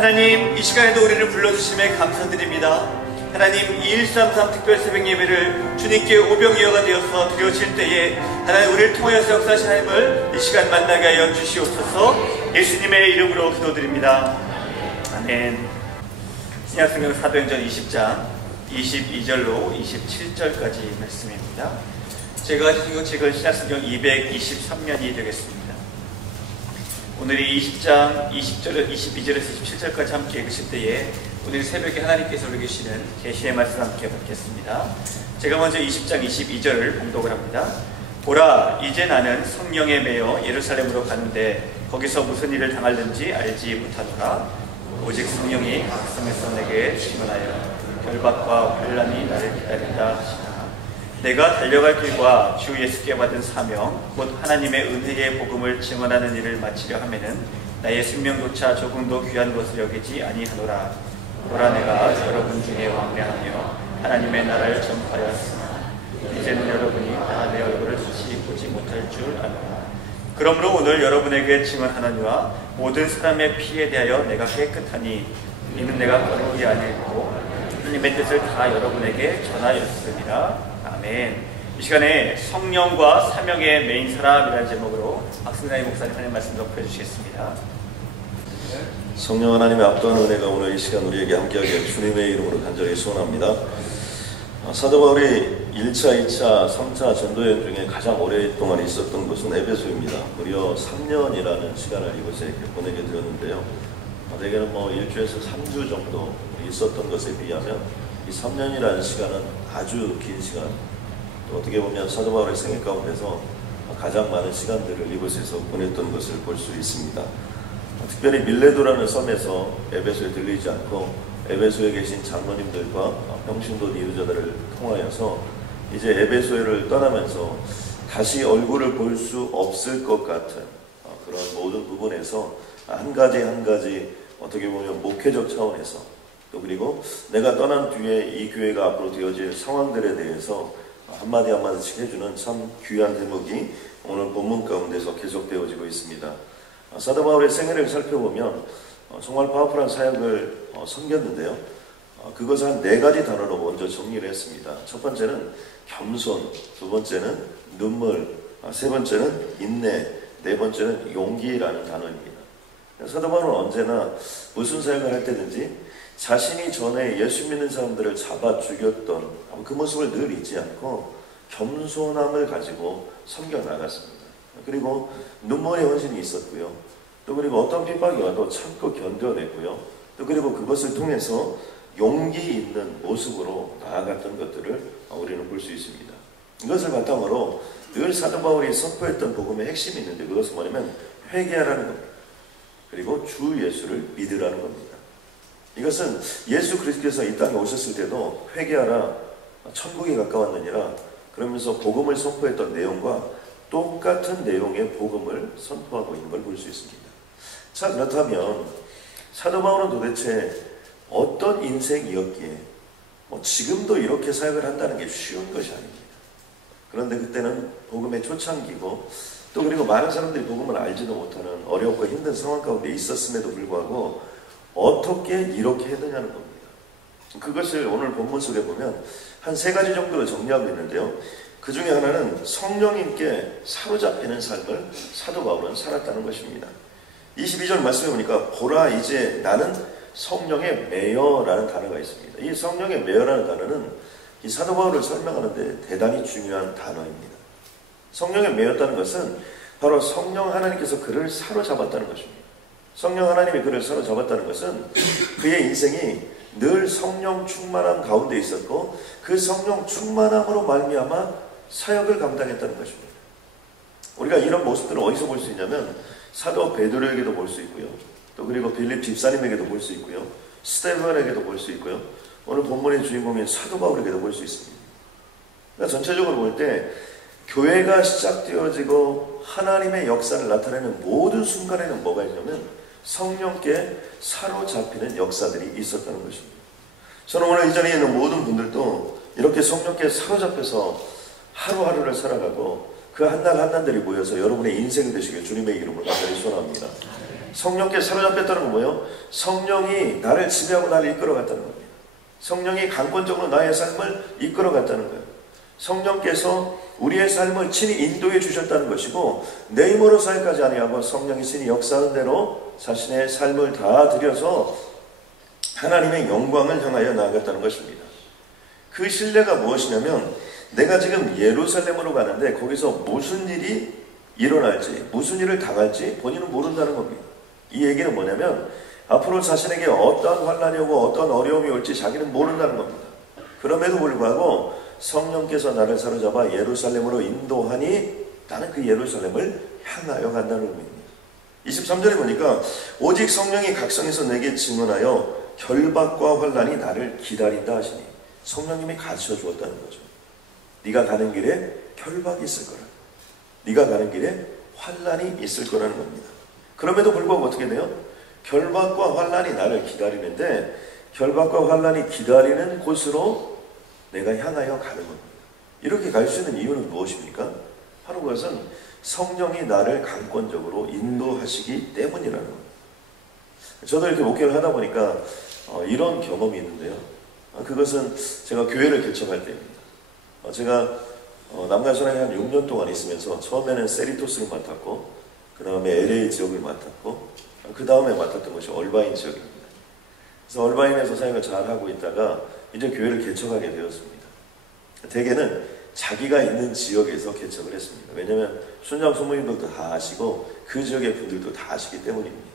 하나님, 이 시간에도 우리를 불러주심에 감사드립니다. 하나님, 2133 특별 새벽 예배를 주님께 오병이어가 되어서 드려질 때에 하나님, 우리를 통하여서 역사하신 하나님을 이 시간 만나게 하여 주시옵소서. 예수님의 이름으로 기도드립니다. 아멘. 신약성경 사도행전 20장 22절로 27절까지 말씀입니다. 제가 가진 책은 신약성경 223면이 되겠습니다. 오늘이 20장 22절에서 27절까지 함께 읽으실 때에 오늘 새벽에 하나님께서 우리계시는 계시의 말씀 함께 받겠습니다. 제가 먼저 20장 22절을 봉독을 합니다. 보라, 이제 나는 성령에 매여 예루살렘으로 가는데 거기서 무슨 일을 당할는지 알지 못하노라. 오직 성령이 각성에서 내게 증언하여 결박과 환난이 나를 기다린다 하시나. 내가 달려갈 길과 주 예수께 받은 사명 곧 하나님의 은혜의 복음을 증언하는 일을 마치려 하면은 나의 생명조차 조금도 귀한 것을 여기지 아니하노라. 보라, 내가 여러분 중에 왕래하며 하나님의 나라를 전파하였으나 이제는 여러분이 다 내 얼굴을 다시 보지 못할 줄 아노라. 그러므로 오늘 여러분에게 증언하노니와 모든 사람의 피에 대하여 내가 깨끗하니 이는 내가 거는 게 아니고 하나님의 뜻을 다 여러분에게 전하였음이라. 아멘. 이 시간에 성령과 사명의 메인 사람이라는 제목으로 박승나이 목사님 하나님 말씀 덮여 주시겠습니다. 성령 하나님의 압도하는 은혜가 오늘 이 시간 우리에게 함께하게 주님의 이름으로 간절히 소원합니다. 사도 바울이 1차, 2차, 3차 전도여행 중에 가장 오랫동안 있었던 곳은 에베소입니다. 무려 3년이라는 시간을 이곳에 이렇게 보내게 되었는데요. 대개는 일주에서 3주 정도 있었던 것에 비하면 이 3년이라는 시간은 아주 긴 시간, 또 어떻게 보면 사도 바울의 생애 가운데서 가장 많은 시간들을 이곳에서 보냈던 것을 볼 수 있습니다. 특별히 밀레도라는 섬에서 에베소에 들리지 않고 에베소에 계신 장로님들과 평신도 이루자들을 통하여서 이제 에베소를 떠나면서 다시 얼굴을 볼 수 없을 것 같은 그런 모든 부분에서 한 가지 한 가지 어떻게 보면 목회적 차원에서 또 그리고 내가 떠난 뒤에 이 교회가 앞으로 되어질 상황들에 대해서 한마디 한마디씩 해주는 참 귀한 대목이 오늘 본문 가운데서 계속되어지고 있습니다. 사도 바울의 생애를 살펴보면 정말 파워풀한 사역을 섬겼는데요. 그것을 한 4가지 단어로 먼저 정리를 했습니다. 첫 번째는 겸손, 두 번째는 눈물, 세 번째는 인내, 네 번째는 용기라는 단어입니다. 사도 바울은 언제나 무슨 사역을 할 때든지 자신이 전에 예수 믿는 사람들을 잡아 죽였던 그 모습을 늘 잊지 않고 겸손함을 가지고 섬겨 나갔습니다. 그리고 눈물의 헌신이 있었고요. 또 그리고 어떤 핍박이 와도 참고 견뎌냈고요. 또 그리고 그것을 통해서 용기 있는 모습으로 나아갔던 것들을 우리는 볼 수 있습니다. 이것을 바탕으로 늘 사도 바울이 선포했던 복음의 핵심이 있는데 그것은 뭐냐면 회개하라는 겁니다. 그리고 주 예수를 믿으라는 겁니다. 이것은 예수 그리스도께서 이 땅에 오셨을 때도 회개하라, 천국에 가까웠느니라 그러면서 복음을 선포했던 내용과 똑같은 내용의 복음을 선포하고 있는 걸 볼 수 있습니다. 자, 그렇다면 사도 바울은 도대체 어떤 인생이었기에 지금도 이렇게 사역을 한다는 게 쉬운 것이 아닙니다. 그런데 그때는 복음의 초창기고 또 그리고 많은 사람들이 복음을 알지도 못하는 어렵고 힘든 상황 가운데 있었음에도 불구하고 어떻게 이렇게 했느냐는 겁니다. 그것을 오늘 본문 속에 보면 한 3가지 정도로 정리하고 있는데요. 그 중에 하나는 성령님께 사로잡히는 삶을 사도 바울은 살았다는 것입니다. 22절 말씀해 보니까 보라, 이제 나는 성령에 매여라는 단어가 있습니다. 이 성령에 매여라는 단어는 이 사도 바울을 설명하는데 대단히 중요한 단어입니다. 성령에 매였다는 것은 바로 성령 하나님께서 그를 사로잡았다는 것입니다. 성령 하나님이 그를 사로잡았다는 것은 그의 인생이 늘 성령 충만함 가운데 있었고 그 성령 충만함으로 말미암아 사역을 감당했다는 것입니다. 우리가 이런 모습들을 어디서 볼 수 있냐면 사도 베드로에게도 볼 수 있고요. 또 그리고 빌립 집사님에게도 볼 수 있고요. 스데반에게도 볼 수 있고요. 오늘 본문의 주인공인 사도 바울에게도 볼 수 있습니다. 그러니까 전체적으로 볼 때 교회가 시작되어지고 하나님의 역사를 나타내는 모든 순간에는 뭐가 있냐면 성령께 사로잡히는 역사들이 있었다는 것입니다. 저는 오늘 이 자리에 있는 모든 분들도 이렇게 성령께 사로잡혀서 하루하루를 살아가고 그 한날 한날들이 모여서 여러분의 인생이 되시길 주님의 이름으로 간절히 소원합니다. 성령께 사로잡혔다는 건 뭐예요? 성령이 나를 지배하고 나를 이끌어갔다는 겁니다. 성령이 강권적으로 나의 삶을 이끌어갔다는 거예요. 성령께서 우리의 삶을 친히 인도해 주셨다는 것이고, 내 힘으로 사역하지 아니하고 성령이 친히 역사하는 대로 자신의 삶을 다 들여서 하나님의 영광을 향하여 나아갔다는 것입니다. 그 신뢰가 무엇이냐면, 내가 지금 예루살렘으로 가는데 거기서 무슨 일이 일어날지, 무슨 일을 당할지 본인은 모른다는 겁니다. 이 얘기는 뭐냐면, 앞으로 자신에게 어떤 환난이 오고 어떤 어려움이 올지 자기는 모른다는 겁니다. 그럼에도 불구하고 성령께서 나를 사로잡아 예루살렘으로 인도하니 나는 그 예루살렘을 향하여 간다는 의미입니다. 23절에 보니까 오직 성령이 각성해서 내게 증언하여 결박과 환난이 나를 기다린다 하시니, 성령님이 가르쳐 주었다는 거죠. 네가 가는 길에 결박이 있을 거라, 네가 가는 길에 환난이 있을 거라는 겁니다. 그럼에도 불구하고 어떻게 돼요? 결박과 환난이 나를 기다리는데, 결박과 환난이 기다리는 곳으로 내가 향하여 가는 겁니다. 이렇게 갈 수 있는 이유는 무엇입니까? 바로 그것은 성령이 나를 강권적으로 인도하시기 때문이라는 겁니다. 저도 이렇게 목회를 하다 보니까 이런 경험이 있는데요. 그것은 제가 교회를 개척할 때입니다. 제가 남가선에 한 6년 동안 있으면서 처음에는 세리토스를 맡았고, 그 다음에 LA 지역을 맡았고, 그 다음에 맡았던 것이 얼바인 지역입니다. 그래서 얼바인에서 사역을 잘하고 있다가 이제 교회를 개척하게 되었습니다. 대개는 자기가 있는 지역에서 개척을 했습니다. 왜냐하면 순장 소모님들도 다 아시고 그 지역의 분들도 다 아시기 때문입니다.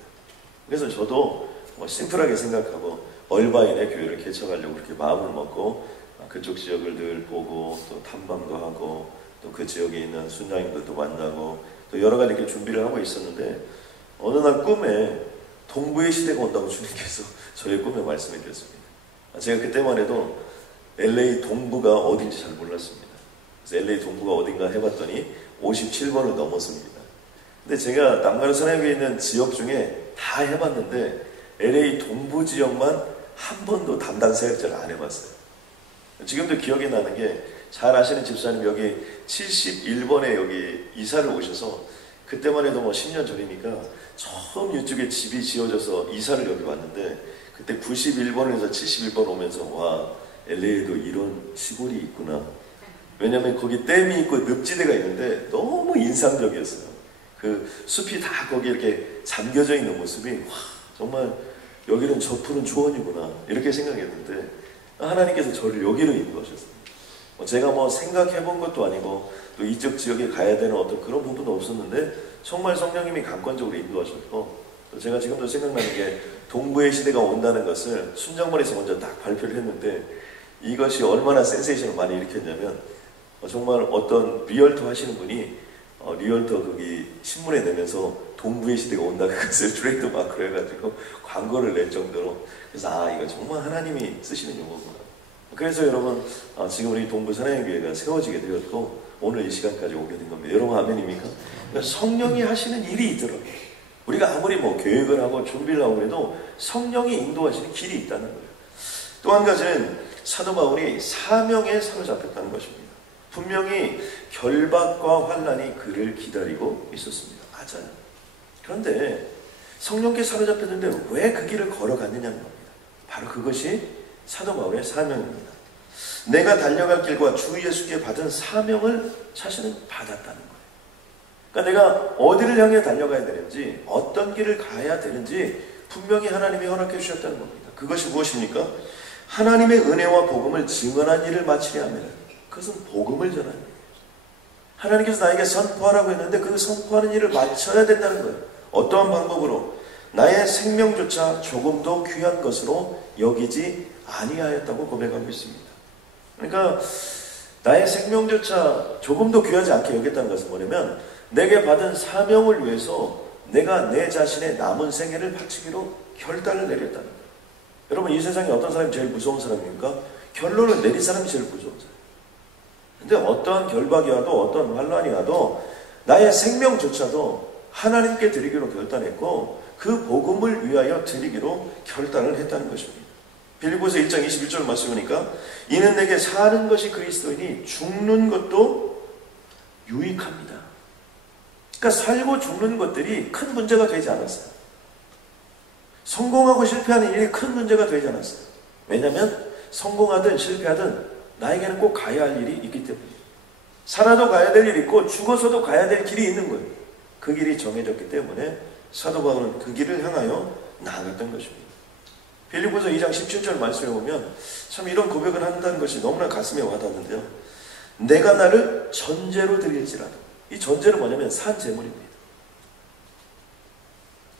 그래서 저도 심플하게 생각하고 얼바인의 교회를 개척하려고 그렇게 마음을 먹고 그쪽 지역을 늘 보고 또 탐방도 하고 또 그 지역에 있는 순장님들도 만나고 또 여러 가지 이렇게 준비를 하고 있었는데, 어느 날 꿈에 동부의 시대가 온다고 주님께서 저의 꿈에 말씀해 주셨습니다. 제가 그때만 해도 LA 동부가 어딘지 잘 몰랐습니다. 그래서 LA 동부가 어딘가 해봤더니 57번을 넘었습니다. 근데 제가 남가르사나에 있는 지역 중에 다 해봤는데 LA 동부 지역만 한 번도 담당 사역자를 안 해봤어요. 지금도 기억이 나는 게, 잘 아시는 집사님 여기 71번에 여기 이사를 오셔서, 그때만 해도 10년 전이니까 처음 이쪽에 집이 지어져서 이사를 여기 왔는데, 그때 91번에서 71번 오면서 와, LA에도 이런 시골이 있구나. 왜냐면 거기 댐이 있고 늪지대가 있는데 너무 인상적이었어요. 그 숲이 다 거기 이렇게 잠겨져 있는 모습이, 와, 정말 여기는 저 푸른 초원이구나 이렇게 생각했는데, 하나님께서 저를 여기로 인도하셨어요. 제가 생각해본 것도 아니고 또 이쪽 지역에 가야 되는 어떤 그런 부분도 없었는데 정말 성령님이 강권적으로 인도하셨고, 또 제가 지금도 생각나는 게, 동부의 시대가 온다는 것을 순장머리에서 먼저 딱 발표를 했는데 이것이 얼마나 센세이션을 많이 일으켰냐면, 정말 어떤 리얼터 하시는 분이 리얼터 거기 신문에 내면서 동부의 시대가 온다 그것을 트레이드 마크로 해가지고 광고를 낼 정도로, 그래서 이거 정말 하나님이 쓰시는 용어구나. 그래서 여러분 지금 우리 동부 사랑의교회가 세워지게 되었고 오늘 이 시간까지 오게 된 겁니다. 여러분 아멘입니까? 그러니까 성령이 하시는 일이 있더라고요. 우리가 아무리 계획을 하고 준비를 하고 해도 성령이 인도하시는 길이 있다는 거예요. 또 한 가지는 사도 바울이 사명에 사로잡혔다는 것입니다. 분명히 결박과 환난이 그를 기다리고 있었습니다. 맞아요. 그런데 성령께 사로잡혔는데 왜 그 길을 걸어갔느냐는 겁니다. 바로 그것이 사도 바울의 사명입니다. 내가 달려갈 길과 주 예수께 받은 사명을 자신은 받았다는 거예요. 그러니까 내가 어디를 향해 달려가야 되는지, 어떤 길을 가야 되는지 분명히 하나님이 허락해 주셨다는 겁니다. 그것이 무엇입니까? 하나님의 은혜와 복음을 증언한 일을 마치려 하면, 그것은 복음을 전하는 거예요. 하나님께서 나에게 선포하라고 했는데 그 선포하는 일을 마쳐야 된다는 거예요. 어떠한 방법으로? 나의 생명조차 조금도 귀한 것으로 여기지 아니하였다고 고백하고 있습니다. 그러니까 나의 생명조차 조금도 귀하지 않게 여겼다는 것은 뭐냐면, 내게 받은 사명을 위해서 내가 내 자신의 남은 생애를 바치기로 결단을 내렸다는 거예요. 여러분, 이 세상에 어떤 사람이 제일 무서운 사람입니까? 결론을 내린 사람이 제일 무서운 사람. 근데 어떠한 결박이 와도 어떤 환난이 와도 나의 생명조차도 하나님께 드리기로 결단했고 그 복음을 위하여 드리기로 결단을 했다는 것입니다. 빌립보서 1장 21절 말씀이니까, 이는 내게 사는 것이 그리스도이니 죽는 것도 유익합니다. 그러니까 살고 죽는 것들이 큰 문제가 되지 않았어요. 성공하고 실패하는 일이 큰 문제가 되지 않았어요. 왜냐하면 성공하든 실패하든 나에게는 꼭 가야 할 일이 있기 때문이에요. 살아도 가야 될 일이 있고 죽어서도 가야 될 길이 있는 거예요. 그 길이 정해졌기 때문에 사도 바울은 그 길을 향하여 나아갔던 것입니다. 빌립보서 2장 17절 말씀에 보면 참 이런 고백을 한다는 것이 너무나 가슴에 와닿는데요. 내가 나를 전제로 드릴지라도, 이 전제는 뭐냐면 산 제물입니다.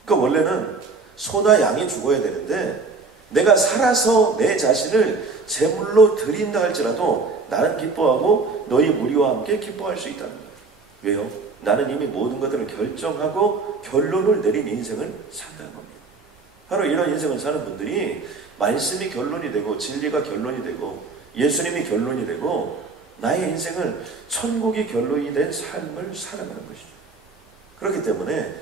그러니까 원래는 소나 양이 죽어야 되는데 내가 살아서 내 자신을 제물로 드린다 할지라도 나는 기뻐하고 너희 무리와 함께 기뻐할 수 있다는 거예요. 왜요? 나는 이미 모든 것들을 결정하고 결론을 내린 인생을 산다는 겁니다. 바로 이런 인생을 사는 분들이 말씀이 결론이 되고 진리가 결론이 되고 예수님이 결론이 되고 나의 인생을 천국이 결론이 된 삶을 살아가는 것이죠. 그렇기 때문에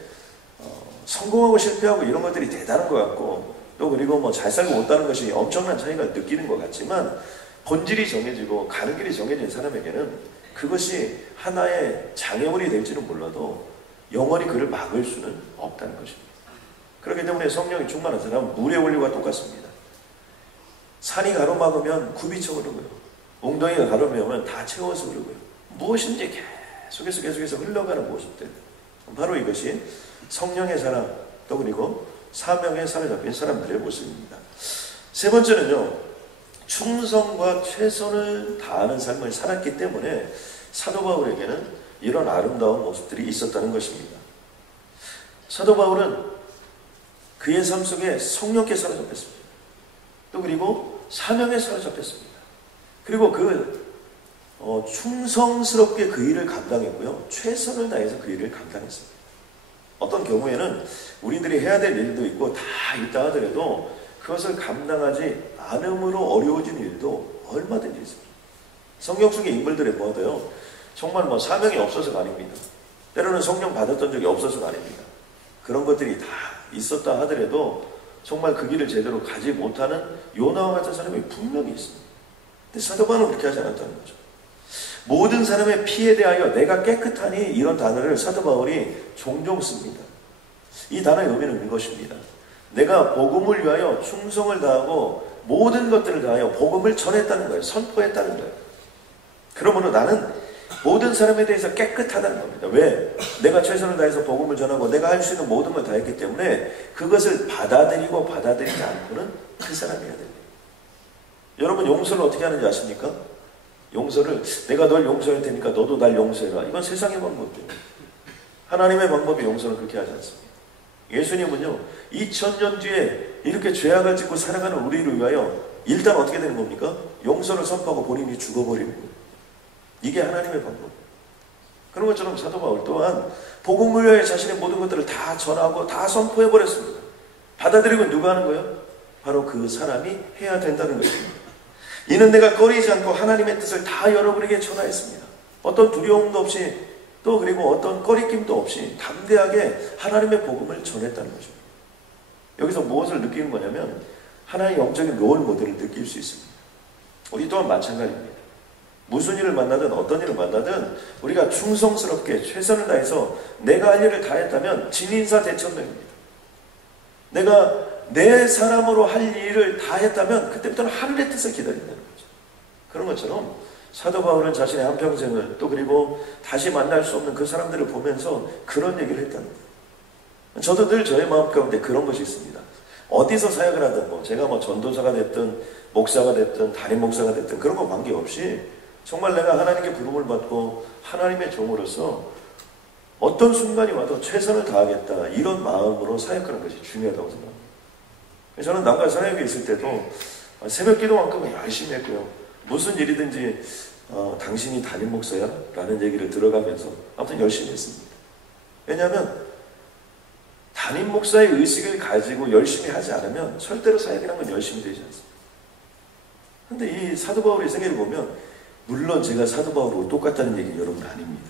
성공하고 실패하고 이런 것들이 대단한 것 같고 또 그리고 뭐 잘 살고 못다는 것이 엄청난 차이가 느끼는 것 같지만 본질이 정해지고 가는 길이 정해진 사람에게는 그것이 하나의 장애물이 될지는 몰라도 영원히 그를 막을 수는 없다는 것입니다. 그렇기 때문에 성령이 충만한 사람은 물의 원리와 똑같습니다. 산이 가로막으면 굽이쳐 흐르고요. 웅덩이가 가로막으면 다 채워서 흐르고요. 무엇인지 계속해서 흘러가는 모습들. 바로 이것이 성령의 사람 또 그리고 사명에 사로잡힌 사람들의 모습입니다. 세 번째는요. 충성과 최선을 다하는 삶을 살았기 때문에 사도 바울에게는 이런 아름다운 모습들이 있었다는 것입니다. 사도 바울은 그의 삶 속에 성령께 사로잡혔습니다. 또 그리고 사명에 사로잡혔습니다. 그리고 충성스럽게 그 일을 감당했고요. 최선을 다해서 그 일을 감당했습니다. 어떤 경우에는 우리들이 해야 될 일도 있고 다 있다 하더라도 그것을 감당하지 않음으로 어려워진 일도 얼마든지 있습니다. 성경 속의 인물들의 모아도요. 정말 사명이 없어서가 아닙니다. 때로는 성령 받았던 적이 없어서가 아닙니다. 그런 것들이 다 있었다 하더라도 정말 그 길을 제대로 가지 못하는 요나와 같은 사람이 분명히 있습니다. 근데 사도 바울은 그렇게 하지 않았다는 거죠. 모든 사람의 피에 대하여 내가 깨끗하니 이런 단어를 사도 바울이 종종 씁니다. 이 단어의 의미는 이것입니다. 내가 복음을 위하여 충성을 다하고 모든 것들을 다하여 복음을 전했다는 거예요. 선포했다는 거예요. 그러므로 나는 모든 사람에 대해서 깨끗하다는 겁니다. 왜? 내가 최선을 다해서 복음을 전하고 내가 할 수 있는 모든 걸 다 했기 때문에 그것을 받아들이고 받아들이지 않고는 그 사람이 해야 됩니다. 여러분 용서를 어떻게 하는지 아십니까? 용서를 내가 널 용서할 테니까 너도 날 용서해라. 이건 세상의 방법이에요. 하나님의 방법이 용서는 그렇게 하지 않습니다. 예수님은요 2000년 뒤에 이렇게 죄악을 짓고 살아가는 우리를 위하여 일단 어떻게 되는 겁니까? 용서를 선포하고 본인이 죽어버리는 거예요. 이게 하나님의 방법. 그런 것처럼 사도 바울 또한 복음을 위하여 자신의 모든 것들을 다 전하고 다 선포해버렸습니다. 받아들이고 누가 하는 거예요? 바로 그 사람이 해야 된다는 것입니다. 이는 내가 꺼리지 않고 하나님의 뜻을 다 여러분에게 전하였습니다. 어떤 두려움도 없이 또 그리고 어떤 꺼리낌도 없이 담대하게 하나님의 복음을 전했다는 것입니다. 여기서 무엇을 느끼는 거냐면 하나의 영적인 롤 모델을 느낄 수 있습니다. 우리 또한 마찬가지입니다. 무슨 일을 만나든 어떤 일을 만나든 우리가 충성스럽게 최선을 다해서 내가 할 일을 다 했다면 진인사대천명입니다. 내가 내 사람으로 할 일을 다 했다면 그때부터는 하늘의 뜻을 기다린다는 거죠. 그런 것처럼 사도 바울은 자신의 한평생을 또 그리고 다시 만날 수 없는 그 사람들을 보면서 그런 얘기를 했다는 거예요. 저도 늘 저의 마음 가운데 그런 것이 있습니다. 어디서 사역을 하든 제가 전도사가 됐든 목사가 됐든 담임 목사가 됐든 그런 거 관계없이 정말 내가 하나님께 부름을 받고 하나님의 종으로서 어떤 순간이 와도 최선을 다하겠다 이런 마음으로 사역하는 것이 중요하다고 생각합니다. 저는 남과 사역에 있을 때도 새벽 기도만큼은 열심히 했고요. 무슨 일이든지 당신이 담임 목사야? 라는 얘기를 들어가면서 아무튼 열심히 했습니다. 왜냐하면 담임 목사의 의식을 가지고 열심히 하지 않으면 절대로 사역이라는 건 열심히 되지 않습니다. 그런데 이 사도 바울의 생애를 보면 물론 제가 사도 바울하고 똑같다는 얘기는 여러분 아닙니다.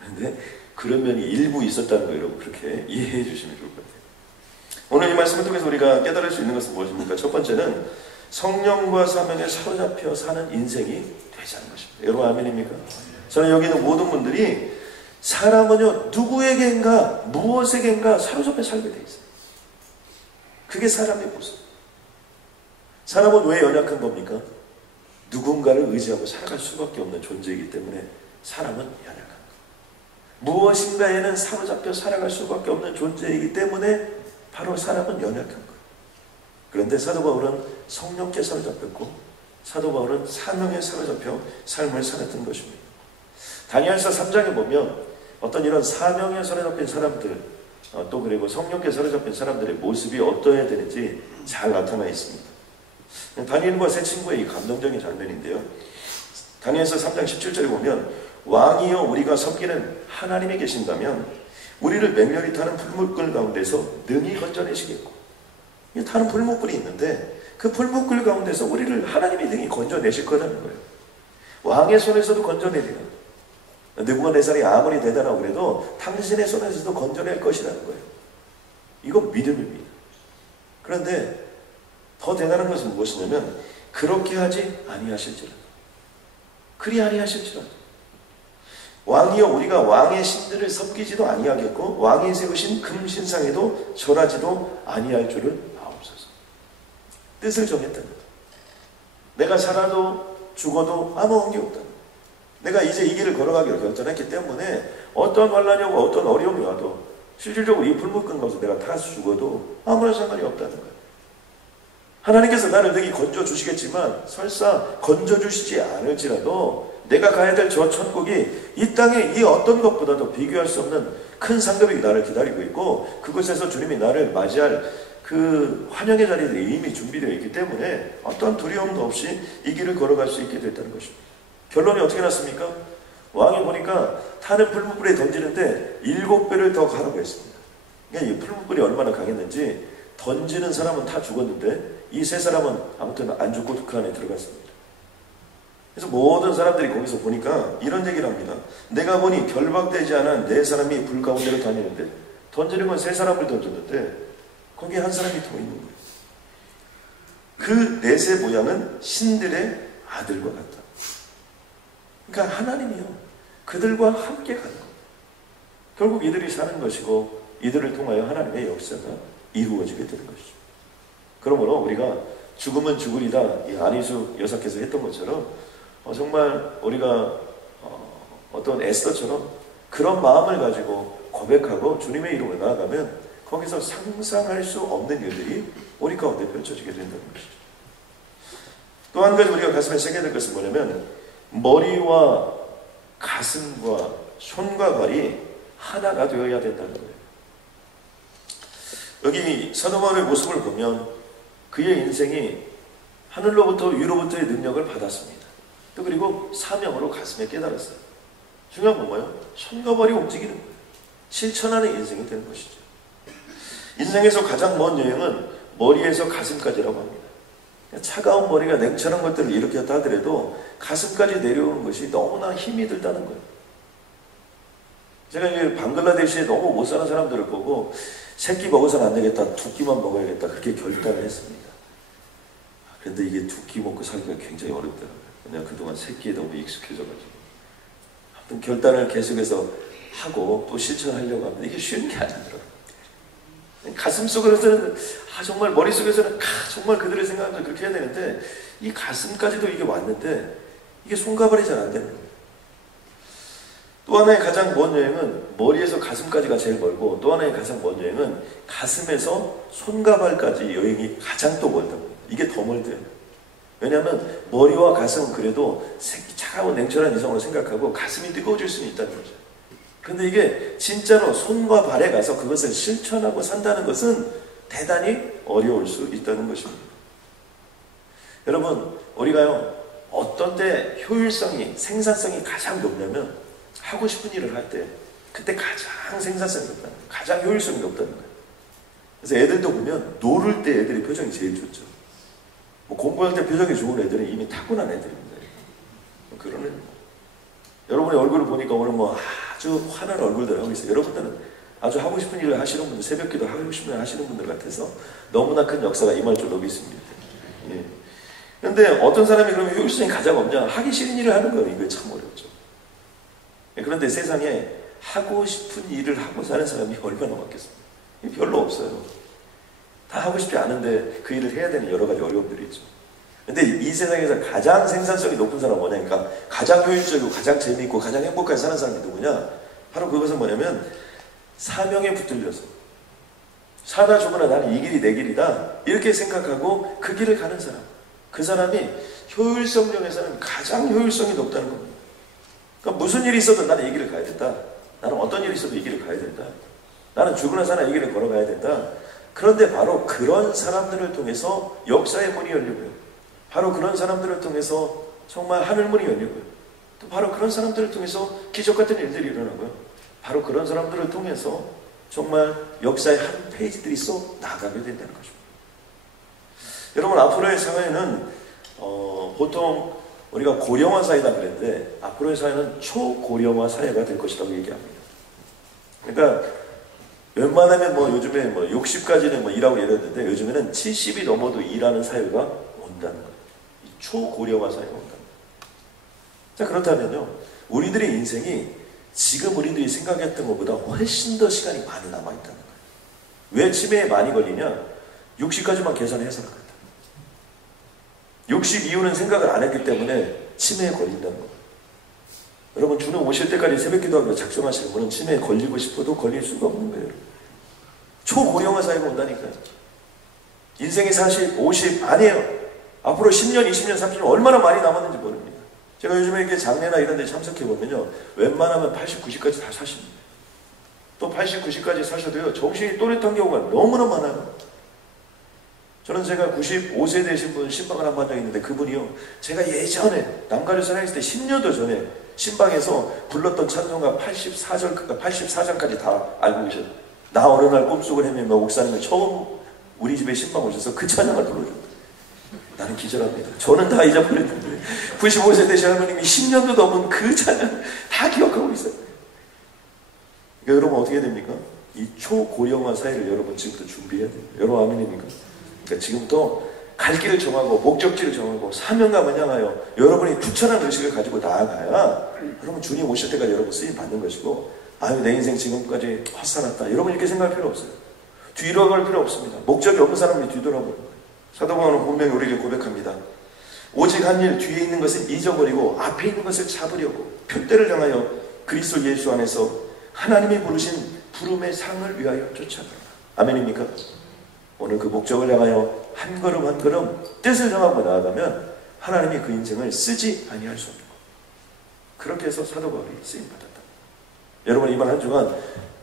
그런데 그런 면이 일부 있었다는 거 여러분 그렇게 이해해 주시면 좋을 것 같아요. 오늘 이 말씀을 통해서 우리가 깨달을 수 있는 것은 무엇입니까? 첫 번째는 성령과 사명에 사로잡혀 사는 인생이 되지 않는 것입니다. 여러분 아멘입니까? 저는 여기 있는 모든 분들이 사람은요 누구에게인가 무엇에게인가 사로잡혀 살게 돼 있어요. 그게 사람의 모습. 사람은 왜 연약한 겁니까? 누군가를 의지하고 살아갈 수밖에 없는 존재이기 때문에 사람은 연약한 거예요. 무엇인가에는 사로잡혀 살아갈 수밖에 없는 존재이기 때문에 바로 사람은 연약한 거예요. 그런데 사도 바울은 성령께 사로잡혔고 사도 바울은 사명에 사로잡혀 삶을 살았던 것입니다. 다니엘서 3장에 보면 어떤 이런 사명에 사로잡힌 사람들 또 그리고 성령께 사로잡힌 사람들의 모습이 어떠해야 되는지 잘 나타나 있습니다. 다니엘과 세 친구의 이 감동적인 장면인데요. 다니엘서 3장 17절에 보면 왕이여 우리가 섬기는 하나님이 계신다면 우리를 맹렬히 타는 풀무불 가운데서 능히 건져내시겠고, 타는 풀무불이 있는데 그 풀무불 가운데서 우리를 하나님이 능히 건져내실 거라는 거예요. 왕의 손에서도 건져내리라. 느부갓네살이 아무리 대단하고 그래도 당신의 손에서도 건져낼 것이라는 거예요. 이건 믿음입니다. 그런데 더 대단한 것은 무엇이냐면 그렇게 하지 아니하실지라. 그리 아니하실지라. 왕이여 우리가 왕의 신들을 섬기지도 아니하겠고 왕이 세우신 금신상에도 절하지도 아니할 줄을 아옵소서. 뜻을 정했다는 거예요. 내가 살아도 죽어도 아무 관계없다. 내가 이제 이 길을 걸어가기로 결정했기 때문에 어떤 환난이 오고 어떤 어려움이 와도 실질적으로 이 불붙은 것을 내가 타서 죽어도 아무런 상관이 없다는 거예요. 하나님께서 나를 능히 건져주시겠지만 설사 건져주시지 않을지라도 내가 가야 될 저 천국이 이 땅에 이 어떤 것보다도 비교할 수 없는 큰 상급이 나를 기다리고 있고 그곳에서 주님이 나를 맞이할 그 환영의 자리들이 이미 준비되어 있기 때문에 어떤 두려움도 없이 이 길을 걸어갈 수 있게 됐다는 것입니다. 결론이 어떻게 났습니까? 왕이 보니까 타는 풀무불에 던지는데 7배를 더 가라고 했습니다. 그러니까 이 풀무불이 얼마나 강했는지 던지는 사람은 다 죽었는데 이 세 사람은 아무튼 안 죽고 그 안에 들어갔습니다. 그래서 모든 사람들이 거기서 보니까 이런 얘기를 합니다. 내가 보니 결박되지 않은 네 사람이 불 가운데로 다니는데 던지는 건 세 사람을 던졌는데 거기에 한 사람이 더 있는 거예요. 그 넷의 모양은 신들의 아들과 같다. 그러니까 하나님이요. 그들과 함께 가는 겁니다. 결국 이들이 사는 것이고 이들을 통하여 하나님의 역사가 이루어지게 되는 것이죠. 그러므로 우리가 죽으면 죽으리다 이 안희수 여사께서 했던 것처럼 정말 우리가 어떤 에스더처럼 그런 마음을 가지고 고백하고 주님의 이름을 나아가면 거기서 상상할 수 없는 일들이 우리 가운데 펼쳐지게 된다는 것이죠. 또 한 가지 우리가 가슴에 새겨야 될 것은 뭐냐면 머리와 가슴과 손과 발이 하나가 되어야 된다는 거예요. 여기 사도 바울의 모습을 보면 그의 인생이 하늘로부터 위로부터의 능력을 받았습니다. 또 그리고 사명으로 가슴에 깨달았어요. 중요한 건 뭐예요? 손과 발이 움직이는 거예요. 실천하는 인생이 되는 것이죠. 인생에서 가장 먼 여행은 머리에서 가슴까지라고 합니다. 차가운 머리가 냉철한 것들을 일으켰다 하더라도 가슴까지 내려오는 것이 너무나 힘이 들다는 거예요. 제가 이제 방글라데시에 너무 못 사는 사람들을 보고 새끼 먹어서는 안 되겠다, 두 끼만 먹어야겠다 그렇게 결단을 했습니다. 그런데 이게 두 끼 먹고 살기가 굉장히 어렵더라고요. 그냥 그동안 새끼에 너무 익숙해져가지고 아무튼 결단을 계속해서 하고 또 실천하려고 하면 이게 쉬운 게 아니더라고요. 가슴속에서는 정말 머릿속에서는 정말 그들의 생각을 그렇게 해야 되는데 이 가슴까지도 이게 왔는데 이게 손과 발이 잘 안 되는 거예요. 또 하나의 가장 먼 여행은 머리에서 가슴까지가 제일 멀고 또 하나의 가장 먼 여행은 가슴에서 손과 발까지 여행이 가장 또 멀다고. 이게 더 멀대요. 왜냐하면 머리와 가슴은 그래도 차가운 냉철한 이성으로 생각하고 가슴이 뜨거워질 수는 있다는 거죠. 그런데 이게 진짜로 손과 발에 가서 그것을 실천하고 산다는 것은 대단히 어려울 수 있다는 것입니다. 여러분, 우리가요 어떤 때 효율성이, 생산성이 가장 높냐면 하고 싶은 일을 할 때 그때 가장 생산성이 높다는 거예요. 가장 효율성이 높다는 거예요. 그래서 애들도 보면 놀을 때 애들이 표정이 제일 좋죠. 공부할 때 표정이 좋은 애들은 이미 타고난 애들입니다. 그런 애들. 여러분의 얼굴을 보니까 오늘 아주 환한 얼굴들 하고 있어요. 여러분들은 아주 하고 싶은 일을 하시는 분들, 새벽기도 하고 싶은 일 하시는 분들 같아서 너무나 큰 역사가 임할 줄로 믿습니다. 예. 그런데 어떤 사람이 그러면 효율성이 가장 없냐? 하기 싫은 일을 하는 거예요. 이거 참 어렵죠. 예. 그런데 세상에 하고 싶은 일을 하고 사는 사람이 얼마나 많겠습니까? 별로 없어요. 다 하고 싶지 않은데 그 일을 해야 되는 여러 가지 어려움들이 있죠. 근데 이 세상에서 가장 생산성이 높은 사람은 뭐냐니까, 가장 효율적이고 가장 재미있고 가장 행복하게 사는 사람이 누구냐? 바로 그것은 뭐냐면 사명에 붙들려서 사나 죽으나 나는 이 길이 내 길이다 이렇게 생각하고 그 길을 가는 사람, 그 사람이 효율성령에서는 가장 효율성이 높다는 겁니다. 그러니까 무슨 일이 있어도 나는 이 길을 가야 된다. 나는 어떤 일이 있어도 이 길을 가야 된다. 나는 죽으나 사나 이 길을 걸어가야 된다. 그런데 바로 그런 사람들을 통해서 역사의 문이 열리고요. 바로 그런 사람들을 통해서 정말 하늘문이 열리고요. 또 바로 그런 사람들을 통해서 기적 같은 일들이 일어나고요. 바로 그런 사람들을 통해서 정말 역사의 한 페이지들이 써 나가게 된다는 거죠. 여러분, 앞으로의 사회는 보통 우리가 고령화 사회다 그랬는데 앞으로의 사회는 초고령화 사회가 될 것이라고 얘기합니다. 그러니까 웬만하면 요즘에 60까지는 일하고 이랬는데 요즘에는 70이 넘어도 일하는 사회가 온다는 거예요. 초고령화 사회가 온다는 거예요. 자, 그렇다면요, 우리들의 인생이 지금 우리들이 생각했던 것보다 훨씬 더 시간이 많이 남아있다는 거예요. 왜 치매에 많이 걸리냐? 60까지만 계산해서 그렇다. 60 이후는 생각을 안 했기 때문에 치매에 걸린다는 거예요. 여러분, 주님 오실 때까지 새벽기도하고 작정하시는 분은 치매에 걸리고 싶어도 걸릴 수가 없는 거예요. 초고령화 사회가 온다니까요. 인생이 40, 50 아니에요. 앞으로 10년, 20년, 30년 얼마나 많이 남았는지 모릅니다. 제가 요즘에 이렇게 장례나 이런 데 참석해보면요, 웬만하면 80, 90까지 다 사십니다. 또 80, 90까지 사셔도요, 정신이 또렷한 경우가 너무나 많아요. 저는 제가 95세 되신 분 신방을 한 번 적 있는데 그분이요, 제가 예전에 남가를 사랑했을 때 10년도 전에 신방에서 불렀던 찬송가 84장까지 다 알고 계셨어요. 나 어느 날 꿈속을 헤매며 목사님을 처음 우리 집에 신방 오셔서 그 찬양을 불러줬어요. 나는 기절합니다. 저는 다 잊어버렸는데 95세 되신 할머님이 10년도 넘은 그 찬양 다 기억하고 있어요. 그러니까 여러분 어떻게 됩니까? 이 초고령화 사회를 여러분 지금부터 준비해야 돼요. 여러분 아멘입니까? 그러니까 지금부터 갈 길을 정하고 목적지를 정하고 사명감을 향하여 여러분이 투철한 의식을 가지고 나아가야 여러분 주님 오실 때까지 여러분 쓰임 받는 것이고, 아유 내 인생 지금까지 헛살았다 여러분 이렇게 생각할 필요 없어요. 뒤돌아갈 필요 없습니다. 목적이 없는 사람이 뒤돌아보는 거예요. 사도 바울은 분명히 우리에게 고백합니다. 오직 한 일 뒤에 있는 것을 잊어버리고 앞에 있는 것을 잡으려고 표대를 향하여 그리스도 예수 안에서 하나님이 부르신 부름의 상을 위하여 쫓아가라. 아멘입니까? 오늘 그 목적을 향하여 한 걸음 한 걸음 뜻을 정하고 나아가면 하나님이 그 인생을 쓰지 아니할 수 없는 것. 그렇게 해서 사도 바울이 쓰임받았다. 여러분 이번 한 주간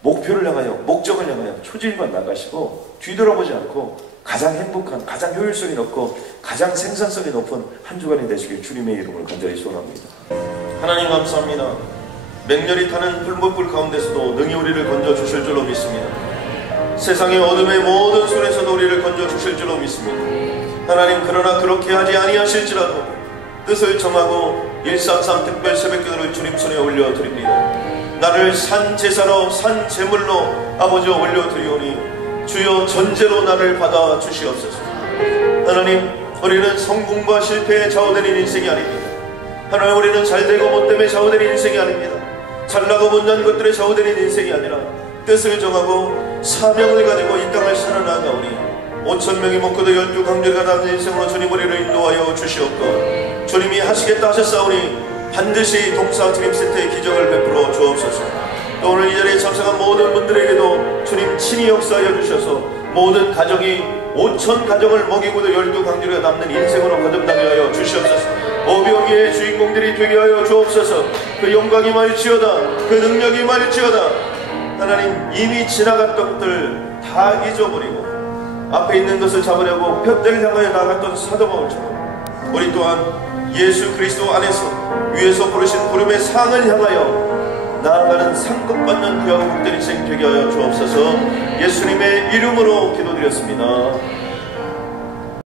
목표를 향하여 목적을 향하여 초질만 나가시고 뒤돌아보지 않고 가장 행복한, 가장 효율성이 높고 가장 생산성이 높은 한 주간이 되시길 주님의 이름으로 간절히 소원합니다. 하나님 감사합니다. 맹렬히 타는 불못불 가운데서도 능히 우리를 건져주실 줄로 믿습니다. 세상의 어둠의 모든 손에서도 우리를 건져주실 줄로 믿습니다. 하나님, 그러나 그렇게 하지 아니하실지라도 뜻을 정하고 133 특별 새벽기도를 주님 손에 올려드립니다. 나를 산 제사로 산 제물로 아버지와 올려드리오니 주여 전제로 나를 받아 주시옵소서. 하나님, 우리는 성공과 실패에 좌우되는 인생이 아닙니다. 하나님, 우리는 잘되고 못됨에 좌우되는 인생이 아닙니다. 잘나고 못난 것들에 좌우되는 인생이 아니라 뜻을 정하고 사명을 가지고 이 땅을 살아나가오니 5,000명이 먹고도 12강조가 남는 인생으로 주님 우리를 인도하여 주시옵고, 주님이 하시겠다 하셨사오니 반드시 동사 드림센터의 기적을 베풀어 주옵소서. 또 오늘 이 자리에 참석한 모든 분들에게도 주님 친히 역사하여 주셔서 모든 가정이 5,000 가정을 먹이고도 12강조가 남는 인생으로 거듭나게 하여 주시옵소서. 오병이의 주인공들이 되게 하여 주옵소서. 그 영광이 말지어다, 그 능력이 말지어다. 하나님, 이미 지나갔던 것들 다 잊어버리고 앞에 있는 것을 잡으려고 푯대를 향하여 나갔던 사도 바울처럼 우리 또한 예수 그리스도 안에서 위에서 부르신 부름의 상을 향하여 나아가는 상급받는 귀하고 복된 인생 되게 하여 주옵소서. 예수님의 이름으로 기도드렸습니다.